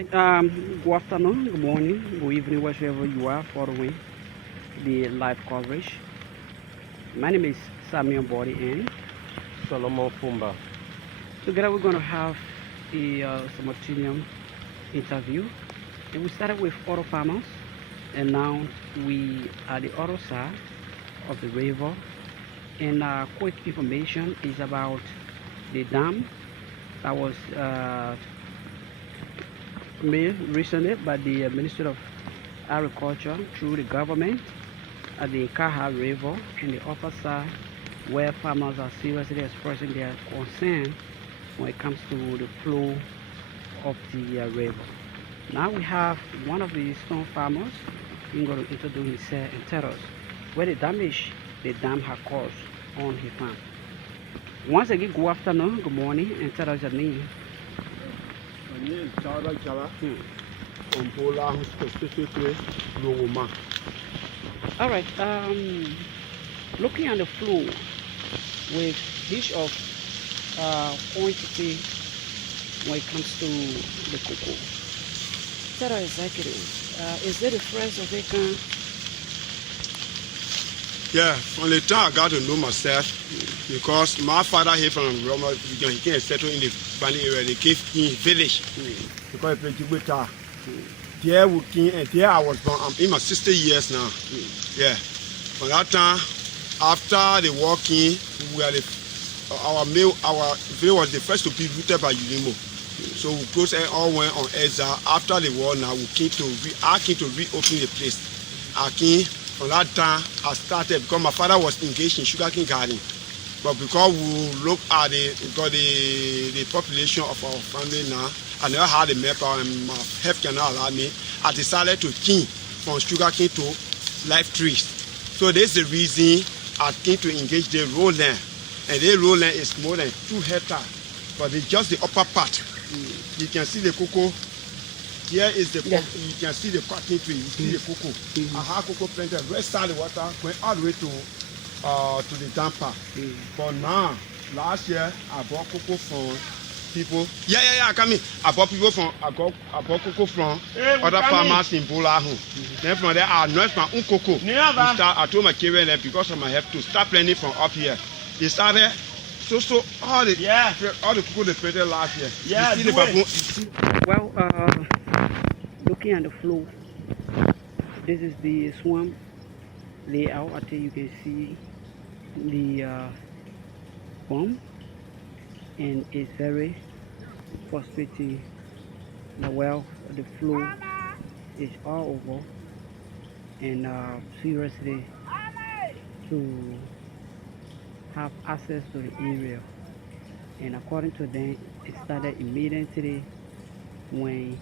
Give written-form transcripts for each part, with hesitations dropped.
Right, good afternoon, good morning, good evening, wherever you are following the live coverage. My name is Samuel Body and Solomon Fumba. together we're going to have a simultaneous interview. And we started with auto farmers, and now we are the other side of the river. And quick information is about the dam that was made recently by the Ministry of Agriculture through the government at the Kaha River in the upper side, where farmers are seriously expressing their concern when it comes to the flow of the river. Now we have one of the stone farmers. He's going to introduce himself and tell us where the damage the dam has caused on his farm. Once again, good afternoon, good morning, and tell us your name. All right. Looking at the flow with each of quantity when it comes to the cocoa. Tell us exactly. Is it the first of it? Yeah, from the time I got to know myself, because my father here from Roma, he came settle in the valley area, the cave in village. Because he played Gibraltar. There we came, and there I was born. I'm in my 60 years now. Yeah. From that time, after the war came, we are our village was the first to be rooted by UNIMO. So we closed and all went on exile. After the war, now I came to reopen the place. From that time, I started because my father was engaged in sugarcane garden. But because we look at the population of our family now, I never had the manpower and my health cannot allow me. I decided to change from sugarcane to live trees. So this is the reason I came to engage the lowland. And the lowland is more than 2 hectares. But it's just the upper part. You can see the cocoa. Here is the you can see the cotton tree, you see the cocoa. I have cocoa planted right side the water going all the way to the damper. But now, last year I bought cocoa from people. I come in. I bought cocoa from other farmers in Mbalotahun. Then from there I nurse my own cocoa. I told my children that because of my health to start planting from up here. They started so all the cocoa they planted last year. Yeah, you see the baboon. Well, looking at the flow, this is the swamp layout. I think you can see the bomb, and it's very frustrating. Well, the flow is all over, and seriously to have access to the area. And according to them, it started immediately when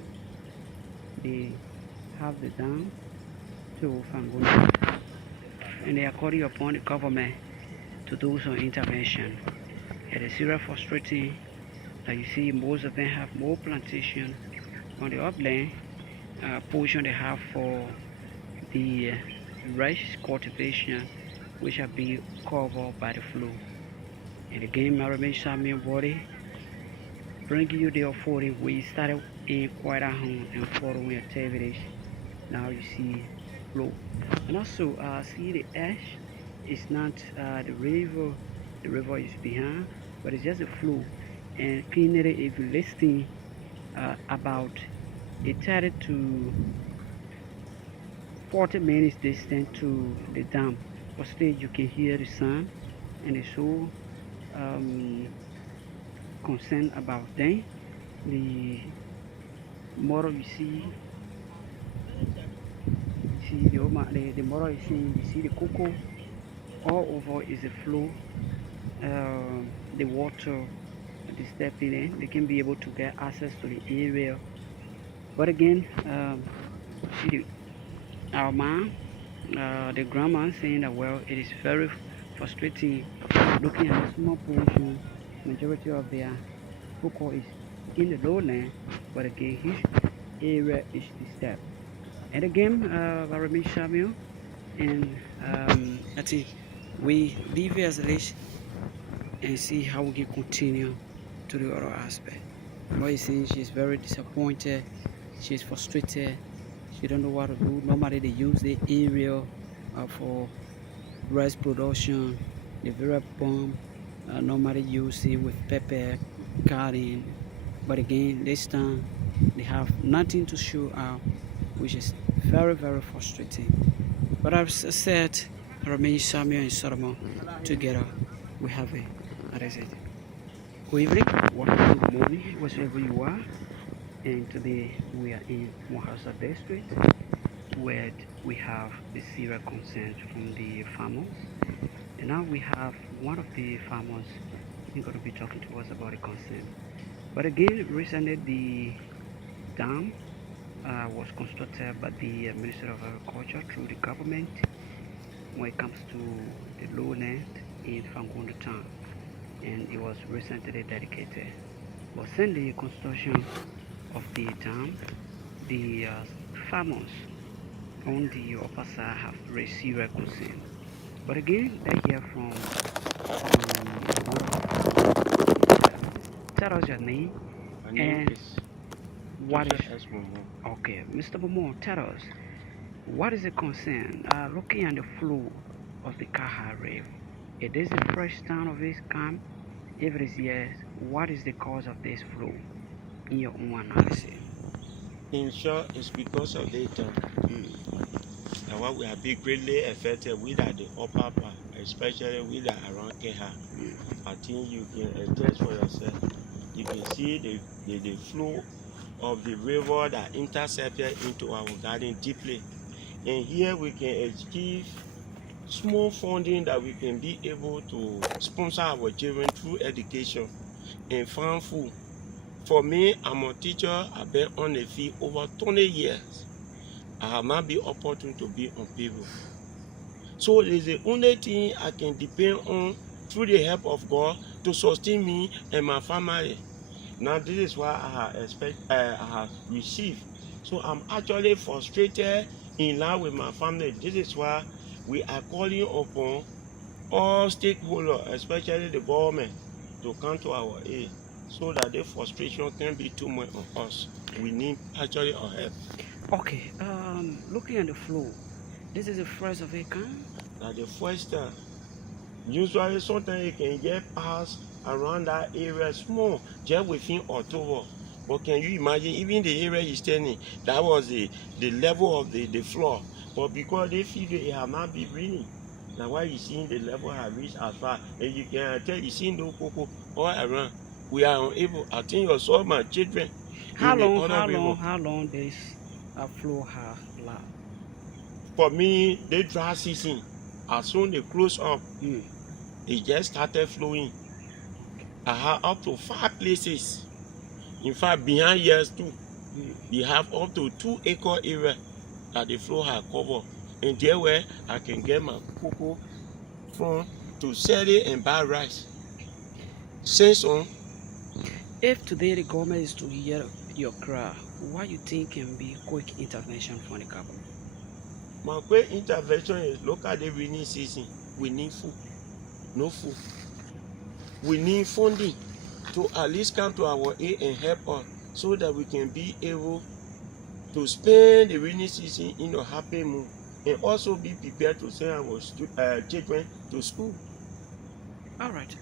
they have the dam to Fongoda, and they are calling upon the government to do some intervention. It is serious frustrating that you see most of them have more plantation on the upland portion they have for the rice cultivation, which have been covered by the flow. And again, my remain Samuel Body bringing you the authority. We started in quite a home and following activities. Now you see flow, and also see the ash is not the river is behind, but it's just a flow. And clearly if you listen about a 30 to 40 minutes distance to the dam, but still you can hear the sound, and it's so concerned about them. The moral you see the moral you see the cocoa all over is the flow, the water stepping in. They can be able to get access to the area. But again, see our mom, the grandma saying that well, it is very frustrating looking at the small portion. Majority of their cocoa is in the lowland, but again, his area is disturbed. And again, Barami Samuel, and I think we leave it as it is and see how we can continue to the other aspect. But you see, she's very disappointed she's frustrated. She don't know what to do. Normally they use the area for rice production. The very bomb normally use it with pepper, garden. But again, this time they have nothing to show out, which is very, very frustrating. But as I said, remain Samuel and Solomon together. We have it. That is it. Good evening, welcome to movie, wherever you are. And today we are in Wanhassa district, where we have the serious concerns from the farmers. And now we have one of the farmers going to be talking to us about the concern. But again, recently the dam was constructed by the Ministry of Agriculture through the government when it comes to the lowland in Fongoda Dam, and it was recently dedicated. But since the construction of the dam, the farmers on the upper side have raised serious concern. But again, they hear from tell us your name and what is okay, Mr. Momo, tell us what is the concern looking at the flow of the Kaha River. It is the fresh town of its kind. If it is yes, what is the cause of this flow in your own analysis? In short, it's because of data. And what we have been greatly affected with at the upper part, especially with around Kaha. I think you can attest for yourself. You can see the flow of the river that intercepted into our garden deeply. And here we can achieve small funding that we can be able to sponsor our children through education and farm food. For me, I'm a teacher. I've been on the field over 20 years. I have not been opportune to be on people. So it is the only thing I can depend on through the help of God to sustain me and my family. Now this is what I have received. So I'm actually frustrated in line with my family. This is why we are calling upon all stakeholders, especially the government, to come to our aid so that the frustration can be too much on us. We need actually our help. Okay, looking at the flow, this is the first of a kind? Now the first time, usually sometimes you can get past around that area small, just within October. But can you imagine, even the area you're standing, that was the level of the floor. But because they feel it have not been raining, now why you seeing the level have reached as far, and you can tell you see no cocoa all around. We are unable. I think you saw my children. How long this flow have last? For me, the dry season, as soon as they close up, it just started flowing. I have up to 5 places. In fact, behind years too, we have up to 2-acre area that the flow has covered. And there where I can get my cocoa from to sell it and buy rice. Since on. If today the government is to hear your cry, what you think can be quick intervention from the government? My quick intervention is look at the rainy season. We need food. No food. We need funding to at least come to our aid and help us so that we can be able to spend the rainy season in a happy mood and also be prepared to send our children to school. All right.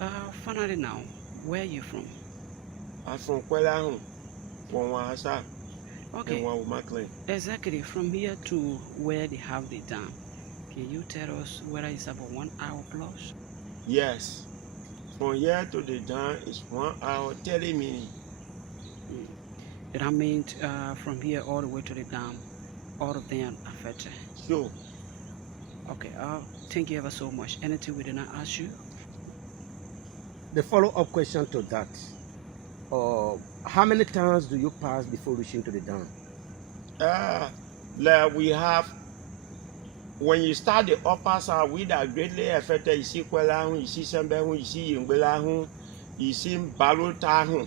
Finally now, where are you from? I'm from Kwelahun, from Wanhassa. Okay. Exactly. From here to where they have the dam, can you tell us whether it's about 1 hour plus? Yes. From here to the dam is 1 hour 30 minutes. That means from here all the way to the dam, all of them are affected. Sure. Okay. Thank you ever so much. Anything we did not ask you? The follow-up question to that. How many times do you pass before reaching to the dam? Like we have, when you start the upper side, we are greatly affected. You see Kwelahun, you see Sembehun, you see Mbalotahun, you see Mbalotahun,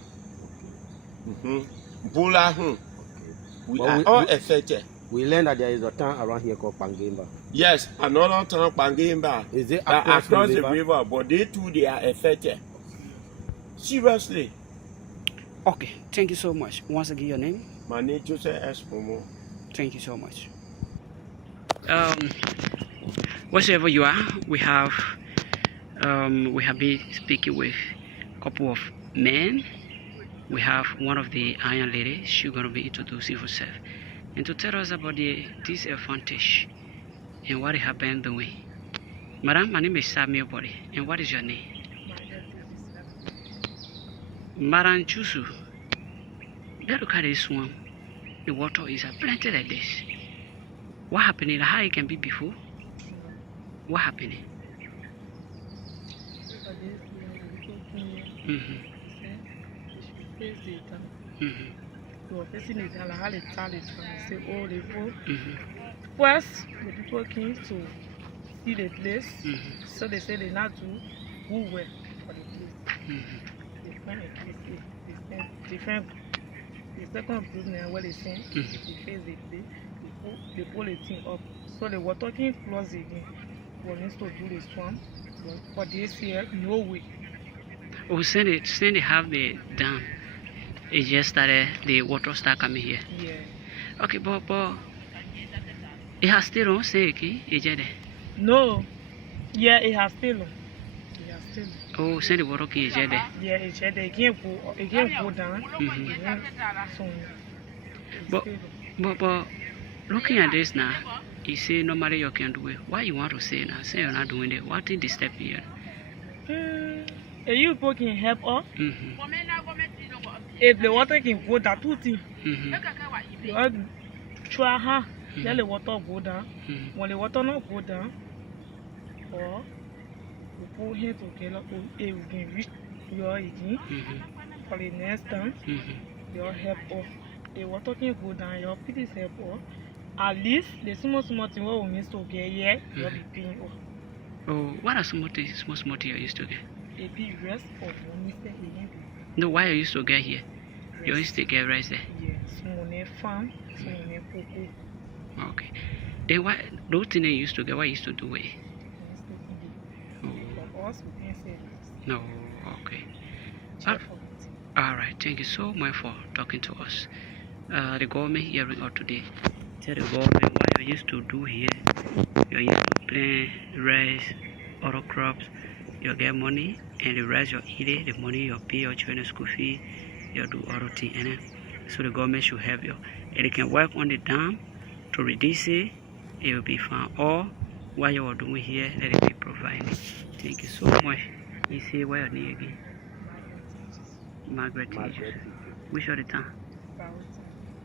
Bulahun. We are all affected. We learned that there is a town around here called Pangemba. Yes, another town, Pangemba. Is it across the river? But they too, they are affected. Seriously. Okay, thank you so much. Once again, your name? Mani Jose Espomo. Thank you so much. Whatsoever you are, we have been speaking with a couple of men. We have one of the iron ladies. She's going to be introducing herself and to tell us about the disadvantage and what it happened doing. Madam, my name is Samuel Body, and what is your name? Margret Jusu. Look at this one. The water is plenty like this. What happened? How it can be before? What happened? First, the people came to see the place, so they said they not do who were for the place. They find a place, different. The second group now, where they sing, they face the place, they pull the thing up. So they were talking close again. We need to do the swamp, but for this year, no way. Oh, since they have the dam, it just started, the water start coming here. Yeah. Okay, but it has still on say okay, No. Yeah, it has still. Oh, send the water is there. Yeah, it's there. It can't go down. But looking at this now, you say normally you can do it. Why you want to say now? Say you're not doing it. What is the step here? You people can help us. If the water can go down, two things. You try her, let the water go down. When the water not go down, or we put here together, we can reach your again. For the next time, your help us. The water can go down, your please help us. At least the small thing what we need to get here, you'll be paying us. Oh, what are small things you used to get? A big rest of one mistake again. No, why you used to get here? Rest. You used to get rice there. Yeah, small farm, small cocoa. Okay. Then why those things you used to get? What you used to do it? For us, we can't say this. No. Okay. All right. Thank you so much for talking to us. The government hearing us today. Tell the government what you used to do here. You used to plant rice, other crops. You get money, and the rest you eat it. The money you pay your children school fee. You do other things, and so the government should help you. And they can work on the dam to reduce it. It will be fine. Or what you are doing here, let it be provided. Thank you so much. You say where your name again? Margret Jusu. Which are the town?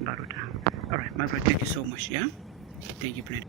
Mbalotahun. All right, Margret. Thank you so much. Yeah. Thank you, plenty.